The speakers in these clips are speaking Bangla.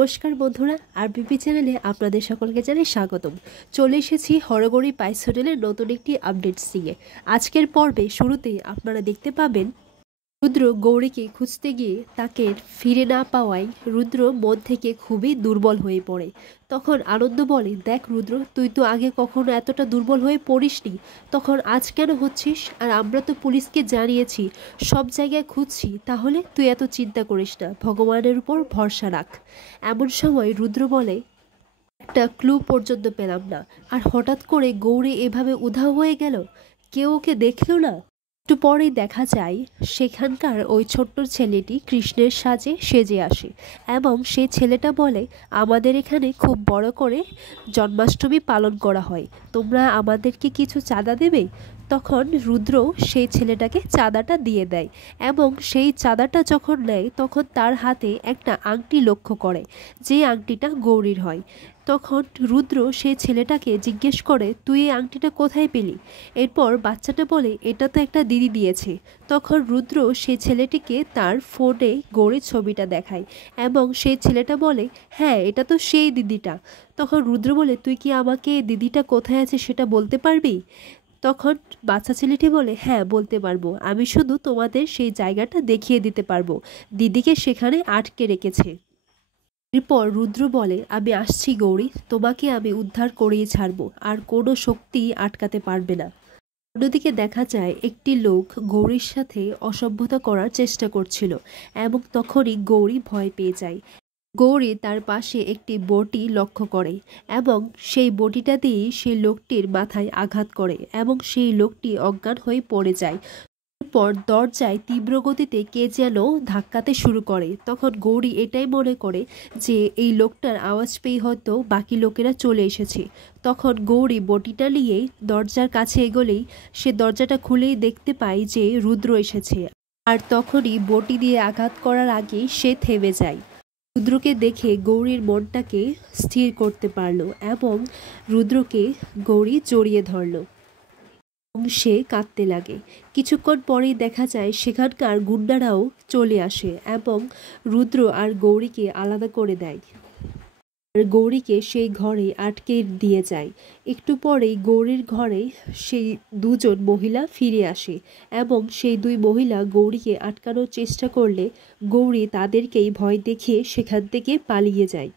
নমস্কার বন্ধুরা, আরবিপি চ্যানেলে আপনাদের সকলকে জানাই স্বাগতম। চলে এসেছি হরগৌরী পাইস হোটেলের নতুন একটি আপডেটস নিয়ে। আজকের পর্বে শুরুতেই আপনারা দেখতে পাবেন রুদ্র গৌরীকে খুঁজতে গিয়ে তাকে ফিরে না পাওয়ায় রুদ্র মন থেকে খুবই দুর্বল হয়ে পড়ে। তখন আনন্দ বলে, দেখ রুদ্র, তুই তো আগে কখনো এতটা দুর্বল হয়ে পড়িসনি, তখন আজ কেন হচ্ছিস? আর আমরা তো পুলিশকে জানিয়েছি, সব জায়গায় খুঁজছি, তাহলে তুই এত চিন্তা করিস না, ভগবানের উপর ভরসা রাখ। এমন সময় রুদ্র বলে, একটা ক্লু পর্যন্ত পেলাম না, আর হঠাৎ করে গৌরী এভাবে উধাও হয়ে গেল, কেউ ওকে দেখলো না। একটু পরেই দেখা যায় সেখানকার ওই ছোট্ট ছেলেটি কৃষ্ণের সাজে সেজে আসে এবং সেই ছেলেটা বলে, আমাদের এখানে খুব বড় করে জন্মাষ্টমী পালন করা হয়, তোমরা আমাদেরকে কিছু চাঁদা দেবে? তখন রুদ্র সেই ছেলেটাকে চাঁদাটা দিয়ে দেয় এবং সেই চাঁদাটা যখন নেয় তখন তার হাতে একটা আংটি লক্ষ্য করে, যে আংটিটা গৌরীর হয়। তখন রুদ্র সেই ছেলেটাকে জিজ্ঞেস করে, তুই এই আংটিটা কোথায় পেলি? এরপর বাচ্চাটা বলে, এটা তো একটা দিদি দিয়েছে। তখন রুদ্র সেই ছেলেটিকে তার ফোনে গৌরীর ছবিটা দেখায় এবং সেই ছেলেটা বলে, হ্যাঁ এটা তো সেই দিদিটা। তখন রুদ্র বলে, তুই কি আমাকে দিদিটা কোথায় আছে সেটা বলতে পারবি? তখন বাচ্চা ছেলেটি বলে, হ্যাঁ বলতে পারবো, আমি শুধু তোমাদের সেই জায়গাটা দেখিয়ে দিতে পারবো, দিদিকে সেখানে আটকে রেখেছে। এরপর রুদ্র বলে, আমি আসছি গৌরী, তোমাকে আমি উদ্ধার করেই ছাড়বো, আর কোনো শক্তি আটকাতে পারবে না। অন্যদিকে দেখা যায় একটি লোক গৌরীর সাথে অসভ্যতা করার চেষ্টা করছিল এবং তখনই গৌরী ভয় পেয়ে যায়। গৌরী তার পাশে একটি বটি লক্ষ্য করে এবং সেই বটিটা দিয়েই সেই লোকটির মাথায় আঘাত করে এবং সেই লোকটি অজ্ঞান হয়ে পড়ে যায়। পর দরজায় তীব্র গতিতে কে যেন ধাক্কাতে শুরু করে। তখন গৌরী এটাই মনে করে যে এই লোকটার আওয়াজ পেয়ে হয়তো বাকি লোকেরা চলে এসেছে। তখন গৌরী বটিটা নিয়ে দরজার কাছে এগোলেই সে দরজাটা খুলেই দেখতে পায় যে রুদ্র এসেছে, আর তখনই বটি দিয়ে আঘাত করার আগেই সে থেমে যায়। রুদ্রকে দেখে গৌরীর মনটাকে স্থির করতে পারল এবং রুদ্রকে গৌরী জড়িয়ে ধরল। সে কাঁদতে লাগে। কিছুক্ষণ পরেই দেখা যায় সেখানকার গুন্ডারাও চলে আসে এবং রুদ্র আর গৌরীকে আলাদা করে দেয় আর গৌরীকে সেই ঘরে আটকে দিয়ে যায়। একটু পরেই গৌরীর ঘরে সেই দুজন মহিলা ফিরে আসে এবং সেই দুই মহিলা গৌরীকে আটকানোর চেষ্টা করলে গৌরী তাদেরকেই ভয় দেখিয়ে সেখান থেকে পালিয়ে যায়।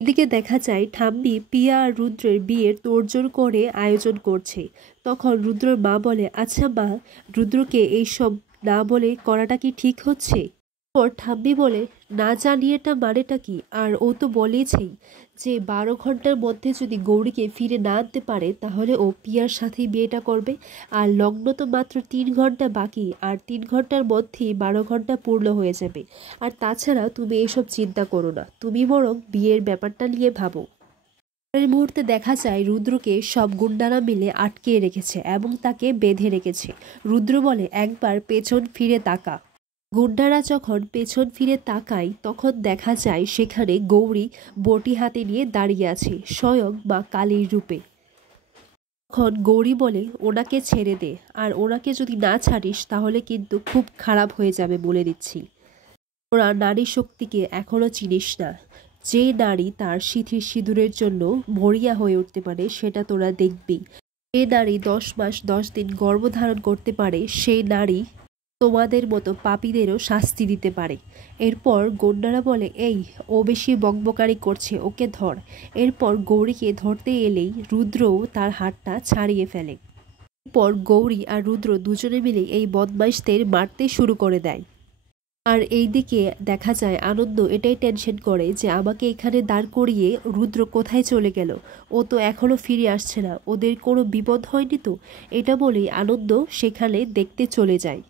এদিকে দেখা যায় ঠাম্মি পিয়া আর রুদ্রের বিয়ের তোড়জোড় করে আয়োজন করছে। তখন রুদ্রর মা বলে, আচ্ছা মা, রুদ্রকে এইসব না বলে করাটা কি ঠিক হচ্ছে? ওর ঠাম্মি বলে, না জানিয়েটা মানেটা কি? আর ও তো বলেছেই যে 12 ঘন্টার মধ্যে যদি গৌরীকে ফিরে না আনতে পারে তাহলে ও পিয়ার সাথেই বিয়েটা করবে। আর লগ্ন তো মাত্র 3 ঘন্টা বাকি, আর 3 ঘন্টার মধ্যেই 12 ঘন্টা পূর্ণ হয়ে যাবে। আর তাছাড়া তুমি এসব চিন্তা করো না, তুমি বরং বিয়ের ব্যাপারটা নিয়ে ভাবো। এই মুহূর্তে দেখা যায় রুদ্রকে সব গুন্ডারা মিলে আটকে রেখেছে এবং তাকে বেঁধে রেখেছে। রুদ্র বলে, একবার পেছন ফিরে তাকা। গুন্ডারা যখন পেছন ফিরে তাকায় তখন দেখা যায় সেখানে গৌরী বটি হাতে নিয়ে দাঁড়িয়ে আছে, স্বয়ং মা কালীর রূপে। তখন গৌরী বলে, ওনাকে ছেড়ে দে, আর ওনাকে যদি না ছাড়িস তাহলে কিন্তু খুব খারাপ হয়ে যাবে বলে দিচ্ছি। ওরা নারী শক্তিকে এখনো চিনিস না। যে নারী তার সিঁথির সিঁদুরের জন্য মরিয়া হয়ে উঠতে পারে সেটা তোরা দেখবি। যে নারী 10 মাস 10 দিন গর্ভধারণ করতে পারে সেই নারী তোমাদের মতো পাপীদেরও শাস্তি দিতে পারে। এরপর গুন্ডারা বলে, এই ও বেশি বকবকারি করছে, ওকে ধর। এরপর গৌরীকে ধরতে এলেই রুদ্রও তার হাতটা ছাড়িয়ে ফেলে। এরপর গৌরী আর রুদ্র দুজনে মিলে এই বদমাইশদের মারতে শুরু করে দেয়। আর এই দিকে দেখা যায় আনন্দ এটাই টেনশন করে যে আমাকে এখানে দাঁড় করিয়ে রুদ্র কোথায় চলে গেল, ও তো এখনো ফিরে আসছে না, ওদের কোনো বিপদ হয়নি তো? এটা বলেই আনন্দ সেখানে দেখতে চলে যায়।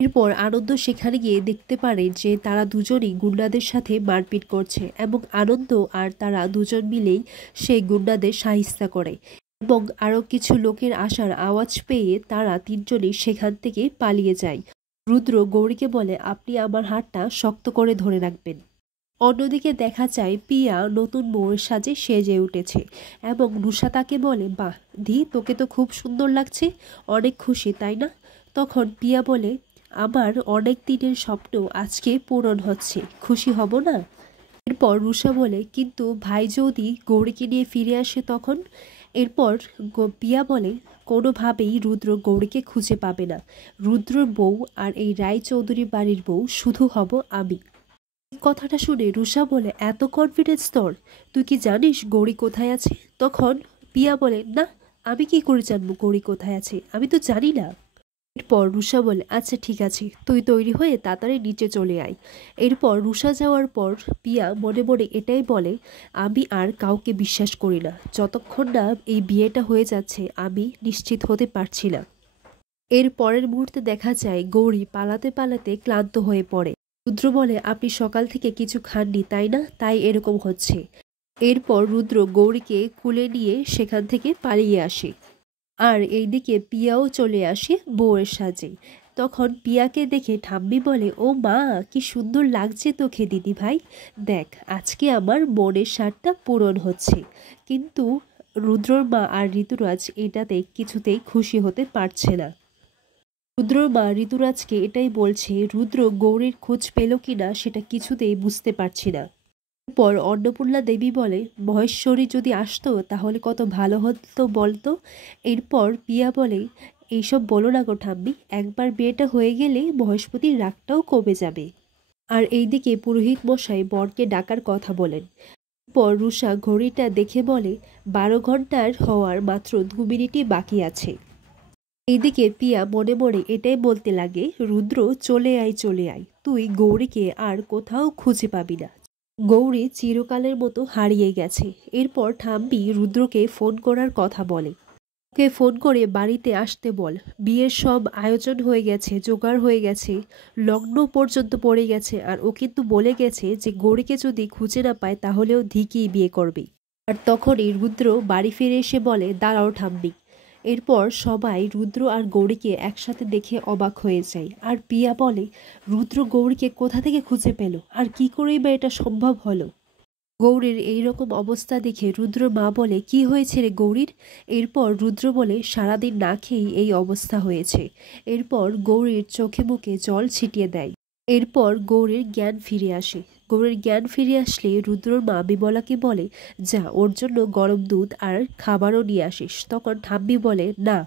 এরপর আনন্দ সেখানে গিয়ে দেখতে পারে যে তারা দুজনই গুন্ডাদের সাথে মারপিট করছে এবং আনন্দ আর তারা দুজন মিলেই সেই গুন্ডাদের সাহিস্তা করে এবং আরও কিছু লোকের আসার আওয়াজ পেয়ে তারা তিনজনই সেখান থেকে পালিয়ে যায়। রুদ্র গৌরীকে বলে, আপনি আমার হাতটা শক্ত করে ধরে রাখবেন। অন্যদিকে দেখা যায় পিয়া নতুন বউয়ের সাজে সেজে উঠেছে এবং রুষা তাকে বলে, বাহ দি, তোকে তো খুব সুন্দর লাগছে, অনেক খুশি তাই না? তখন পিয়া বলে, আমার অনেক দিনের স্বপ্ন আজকে পূরণ হচ্ছে, খুশি হব না? এরপর রুষা বলে, কিন্তু ভাই যদি গৌরীকে নিয়ে ফিরে আসে তখন? এরপর পিয়া বলে, কোনোভাবেই রুদ্র গৌরীকে খুঁজে পাবে না। রুদ্রর বউ আর এই রায়চৌধুরী বাড়ির বউ শুধু হব আমি। কথাটা শুনে রুষা বলে, এত কনফিডেন্স তোর? তুই কি জানিস গৌরী কোথায় আছে? তখন পিয়া বলে, না, আমি কি করে জানবো গৌরী কোথায় আছে? আমি তো জানি না। এরপর রুষা বলে, আচ্ছা ঠিক আছে, তুই তৈরি হয়ে তাড়াতাড়ি নিচে চলে আয়। এরপর রুষা যাওয়ার পর পিয়া মনে মনে এটাই বলে, আমি আর কাউকে বিশ্বাস করি না। যতক্ষণ না এই বিয়েটা হয়ে যাচ্ছে আমি নিশ্চিত হতে পারছি না। এর পরের মুহূর্তে দেখা যায় গৌরী পালাতে পালাতে ক্লান্ত হয়ে পড়ে। রুদ্র বলে, আপনি সকাল থেকে কিছু খাননি তাই না, তাই এরকম হচ্ছে। এরপর রুদ্র গৌরীকে কুলে নিয়ে সেখান থেকে পালিয়ে আসে। আর এইদিকে পিয়াও চলে আসে বউয়ের সাজে। তখন পিয়াকে দেখে ঠাম্মি বলে, ও মা, কি সুন্দর লাগছে তোকে দিদি ভাই, দেখ আজকে আমার মনের স্বাদটা পূরণ হচ্ছে। কিন্তু রুদ্রর মা আর ঋতুরাজ এটাতে কিছুতেই খুশি হতে পারছে না। রুদ্রর মা ঋতুরাজকে এটাই বলছে, রুদ্র গৌরীর খোঁজ পেল কিনা সেটা কিছুতেই বুঝতে পারছি না। পর অন্নপূর্ণা দেবী বলে, মহেশ্বরী যদি আসতো তাহলে কত ভালো হতো বলতো। এরপর পিয়া বলে, এইসব বলো না গো ঠাম্মি, একবার বিয়েটা হয়ে গেলে মহেশপতির রাগটাও কমে যাবে। আর এইদিকে পুরোহিত মশাই বরকে ডাকার কথা বলেন। পর রুষা ঘড়িটা দেখে বলে, 12 ঘন্টার হওয়ার মাত্র 2 মিনিটই বাকি আছে। এইদিকে পিয়া মনে মনে এটাই বলতে লাগে, রুদ্র চলে আয় চলে আয়, তুই গৌরীকে আর কোথাও খুঁজে পাবি না। গৌরী চিরকালের মতো হারিয়ে গেছে। এরপর ঠাম্মি রুদ্রকে ফোন করার কথা বলে, ওকে ফোন করে বাড়িতে আসতে বল। বিয়ের সব আয়োজন হয়ে গেছে, জোগাড় হয়ে গেছে, লগ্ন পর্যন্ত পড়ে গেছে। আর ও কিন্তু বলে গেছে যে গৌরীকে যদি খুঁজে না পায় তাহলেও ধিকিয়ে বিয়ে করবে। আর তখনই রুদ্র বাড়ি ফিরে এসে বলে, দাঁড়াও ঠাম্মি। এরপর সবাই রুদ্র আর গৌরীকে একসাথে দেখে অবাক হয়ে যায়। আর পিয়া বলে, রুদ্র গৌরীকে কোথা থেকে খুঁজে পেল, আর কি করেই বা এটা সম্ভব হলো? গৌরীর এইরকম অবস্থা দেখে রুদ্রর মা বলে, কি হয়েছে রে গৌরীর? এরপর রুদ্র বলে, সারাদিন না খেয়েই এই অবস্থা হয়েছে। এরপর গৌরীর চোখে মুখে জল ছিটিয়ে দেয়। এরপর গৌরীর জ্ঞান ফিরে আসে। গৌরীর জ্ঞান ফিরে আসলে রুদ্রর মা বিমলাকে বলে, যা ওর জন্য গরম দুধ আর খাবারও নিয়ে আসিস। তখন ঠাম্মি বলে, না,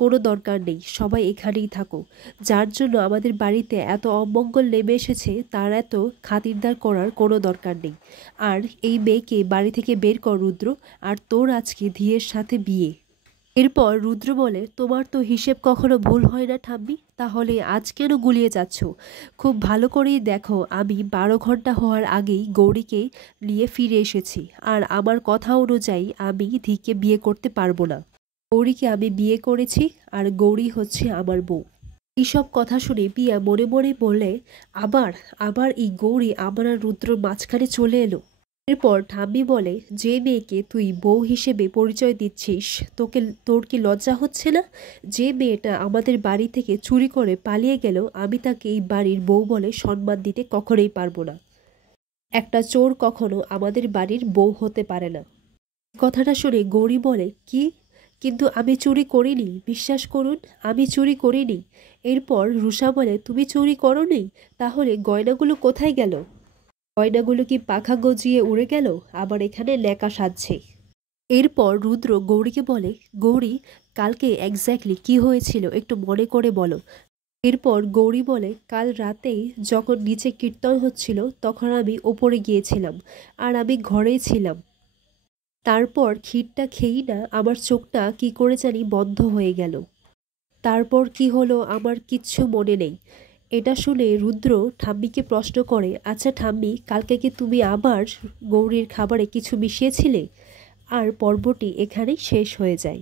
কোনো দরকার নেই, সবাই এখানেই থাকো। যার জন্য আমাদের বাড়িতে এত অমঙ্গল নেমে এসেছে তার এত খাতিরদার করার কোনো দরকার নেই। আর এই মেয়েকে বাড়ি থেকে বের কর রুদ্র, আর তোর আজকে ধিয়ের সাথে বিয়ে। এরপর রুদ্র বলে, তোমার তো হিসেব কখনো ভুল হয় না ঠাম্মি, তাহলে আজ কেন গুলিয়ে যাচ্ছ? খুব ভালো করেই দেখো, আমি 12 ঘন্টা হওয়ার আগেই গৌরীকে নিয়ে ফিরে এসেছি। আর আমার কথা অনুযায়ী আমি ধিকে বিয়ে করতে পারবো না। গৌরীকে আমি বিয়ে করেছি, আর গৌরী হচ্ছে আমার বউ। এইসব কথা শুনে পিয়া মনে মনে বলে, আবার আবার এই গৌরী আমার আর রুদ্রর মাঝখানে চলে এলো। এরপর ঠাম্মি বলে, যে মেয়েকে তুই বউ হিসেবে পরিচয় দিচ্ছিস, তোর কি লজ্জা হচ্ছে না? যে মেয়েটা আমাদের বাড়ি থেকে চুরি করে পালিয়ে গেল, আমি তাকে এই বাড়ির বউ বলে সম্মান দিতে কখনোই পারবো না। একটা চোর কখনো আমাদের বাড়ির বউ হতে পারে না। কথাটা শুনে গৌরী বলে, কি? কিন্তু আমি চুরি করিনি, বিশ্বাস করুন, আমি চুরি করিনি। এরপর রুষা বলে, তুমি চুরি করোনি? তাহলে গয়নাগুলো কোথায় গেল? গয়নাগুলো কি পাখা গজিয়ে উড়ে গেল, আবার এখানে ন্যাকা সাজছে? এরপর রুদ্র গৌরীকে বলে, গৌরী, কালকে এক্স্যাক্টলি কি হয়েছিল একটু মনে করে বলো। এরপর গৌরী বলে, কাল রাতেই যখন নিচে কীর্তন হচ্ছিল তখন আমি ওপরে গিয়েছিলাম, আর আমি ঘরেই ছিলাম। তারপর ক্ষীরটা খেয়েই না আমার চোখটা কি করে জানি বন্ধ হয়ে গেল। তারপর কি হলো আমার কিচ্ছু মনে নেই। এটা শুনে রুদ্র ঠাম্মিকে প্রশ্ন করে, আচ্ছা ঠাম্মি, কালকে কি তুমি আবার গৌরীর খাবারে কিছু মিশিয়েছিলে? আর পর্বটি এখানেই শেষ হয়ে যায়।